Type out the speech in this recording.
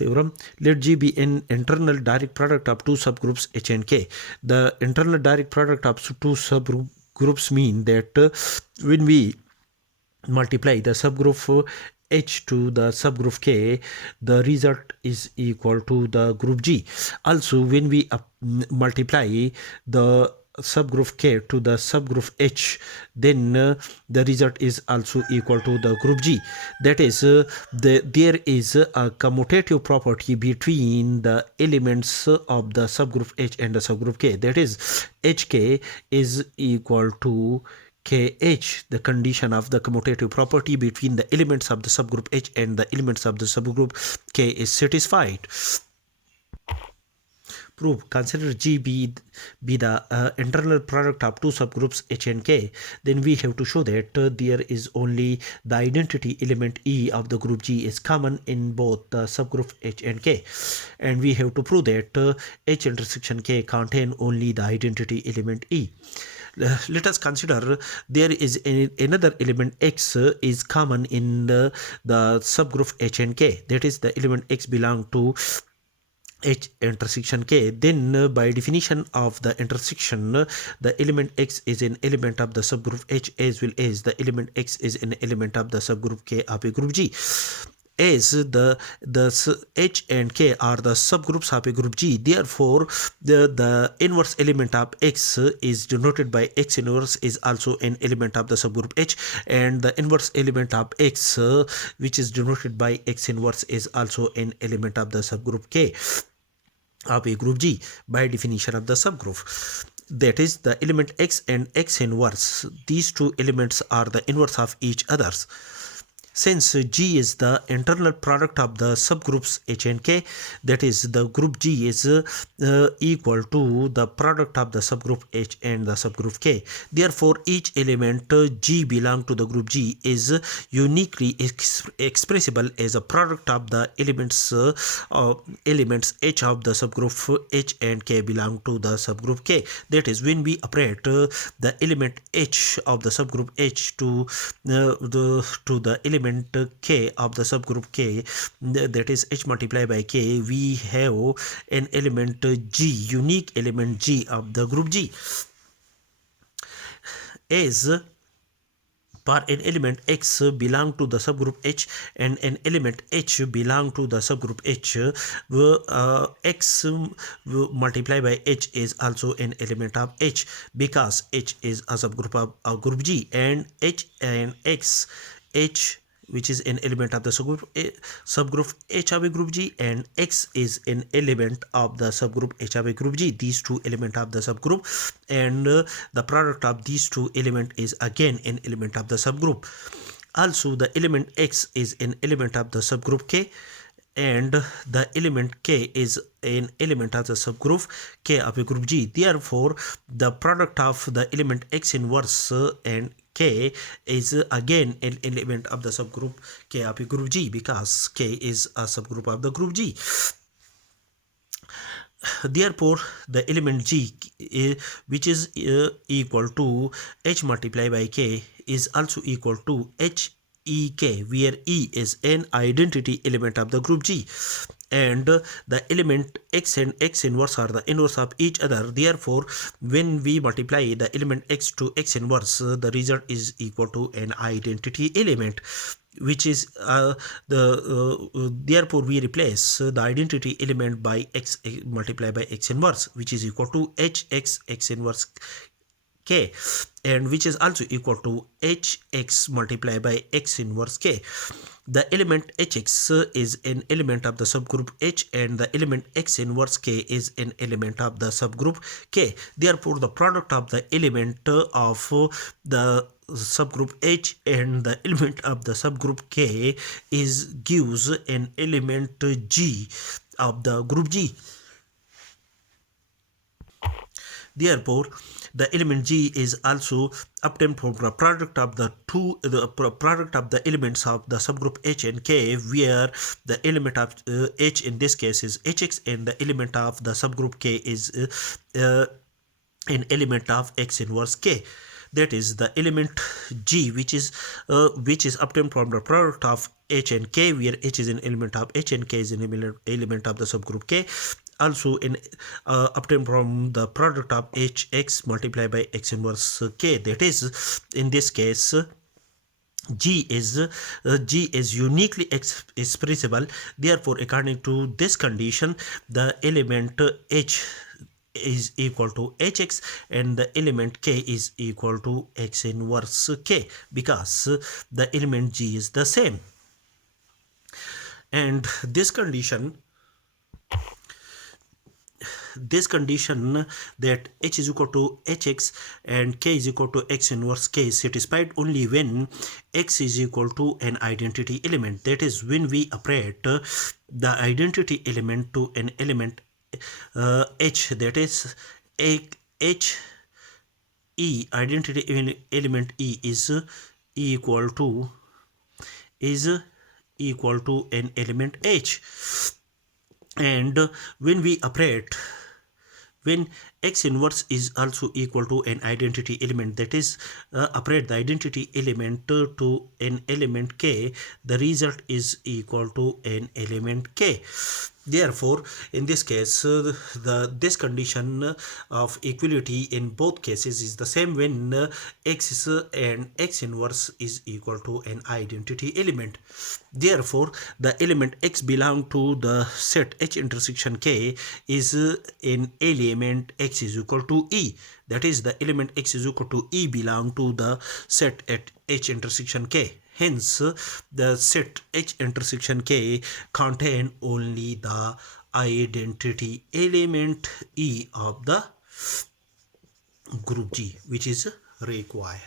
theorem. Let G be an internal direct product of two subgroups H and K. The internal direct product of two subgroups mean that when we multiply the subgroup H to the subgroup K, the result is equal to the group G. Also, when we multiply the subgroup K to the subgroup H, then the result is also equal to the group G. That is, there is a commutative property between the elements of the subgroup H and the subgroup K. That is, HK is equal to KH. The condition of the commutative property between the elements of the subgroup H and the elements of the subgroup K is satisfied. Proof. Consider G be the internal product of two subgroups H and K. Then we have to show that there is only the identity element E of the group G is common in both the subgroup H and K. And we have to prove that H intersection K contain only the identity element E. Let us consider there is another element X is common in the subgroup H and K. That is, the element X belong to H intersection K. Then by definition of the intersection, the element X is an element of the subgroup H as well as the element X is an element of the subgroup K of a group G. As the H and K are the subgroups of a group G, therefore the inverse element of X is denoted by X inverse is also an element of the subgroup H, and the inverse element of X which is denoted by X inverse is also an element of the subgroup K of a group G by definition of the subgroup. That is, the element X and X inverse, these two elements are the inverse of each others. Since G is the internal product of the subgroups H and K, that is, the group G is equal to the product of the subgroup H and the subgroup K. Therefore, each element G belong to the group G is uniquely expressible as a product of the elements H of the subgroup H and K belong to the subgroup K. That is, when we operate the element H of the subgroup H to the element K of the subgroup K, that is H multiplied by K, we have an element G, unique element G of the group G. As for an element X belong to the subgroup H and an element H belong to the subgroup H, X multiplied by H is also an element of H, because H is a subgroup of group G, and H and X, H which is an element of the subgroup H of a group G, and X is an element of the subgroup H of a group G. These two elements of the subgroup, and the product of these two elements is again an element of the subgroup. Also, the element X is an element of the subgroup K, and the element K is an element of the subgroup K of a group G. Therefore, the product of the element X inverse and K is again an element of the subgroup K of a group G, because K is a subgroup of the group G. Therefore, the element G, which is equal to H multiplied by K, is also equal to H EK, where E is an identity element of the group G, and the element X and X inverse are the inverse of each other. Therefore, when we multiply the element X to X inverse, the result is equal to an identity element, which is therefore we replace the identity element by X multiplied by X inverse, which is equal to HX X inverse K, and which is also equal to Hx multiplied by X inverse K. The element Hx is an element of the subgroup H, and the element X inverse K is an element of the subgroup K. Therefore, the product of the element of the subgroup H and the element of the subgroup K gives an element G of the group G. Therefore, the element G is also obtained from the product of the product of the elements of the subgroup H and K, where the element of H in this case is Hx, and the element of the subgroup K is an element of X inverse K. That is, the element G, which is obtained from the product of H and K, where H is an element of H and K is an element of the subgroup K. Also in obtained from the product of Hx multiplied by X inverse K. That is, in this case, G is uniquely expressible. Therefore, according to this condition, the element H is equal to Hx and the element K is equal to X inverse K, because the element G is the same. And this condition that H is equal to Hx and K is equal to X inverse K is satisfied only when X is equal to an identity element. That is, when we operate the identity element to an element H, that is H E, identity element E is equal to an element H. And when we operate, when X inverse is also equal to an identity element, that is, operate the identity element to an element K, the result is equal to an element K. Therefore, in this case, this condition of equality in both cases is the same when X and X inverse is equal to an identity element. Therefore, the element X belong to the set H intersection K is an element X is equal to E. That is, the element X is equal to E belong to the set at H intersection K. Hence, the set H intersection K contain only the identity element E of the group G, which is required.